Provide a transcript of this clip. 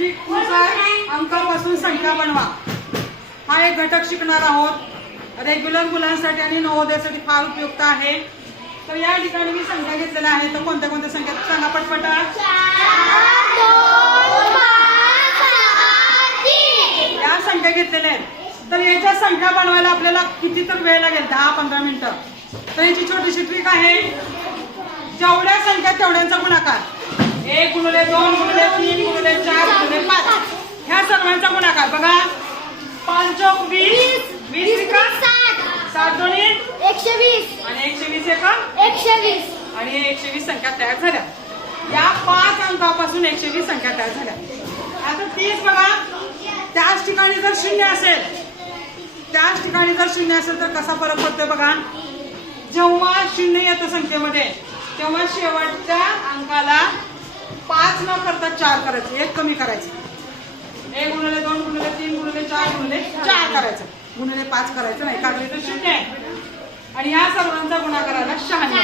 नुसार अंकापासून संख्या बनवा हा एक घटक शिकणार आहोत। रेग्युलर मुलांसाठी आणि नवोदयासाठी फार उपयुक्त आहे। तर या ठिकाणी मी संख्या घेतलेल्या आहेत। तर कोणत्या कोणत्या संख्या सांगा पटपट। या संख्या घेतलेल्या आहेत। तर याच्या संख्या बनवायला आपल्याला किती तर वेळ लागेल, 10-15 मिनिटं। तर याची छोटीशी ट्रिक आहे, जेवढ्या संख्या तेवढ्यांचा गुणाकार, 1 गुणिले 2 गुणिले 3 गुणिले 4 गुणिले 5 ह्या सर्वांचा गुणाकार बघा। 5 चौक 20, 20 का 7 दोन्ही 120 आणि 120 एका 120 आणि 120 संख्या तयार झाल्या। या 5 अंकापासून 120 संख्या तयार झाल्या। आता 30 बघा, त्याच ठिकाणी जर 0 असेल, त्याच ठिकाणी जर 0 असेल तर कसा फरक पडतोय बघा। जेव्हा 0 येतं संख्येमध्ये तेव्हा शेवटच्या अंकाला 5 न करता 4 करायचं, 1 कमी करायचं। 1 गुणिले 2 गुणिले 3 गुणिले 4 गुणिले 4 करायचं, गुणिले 5 करायचं नाही, कारण इथं 0 आहे। आणि या सर्वांचा गुणाकार आला 96।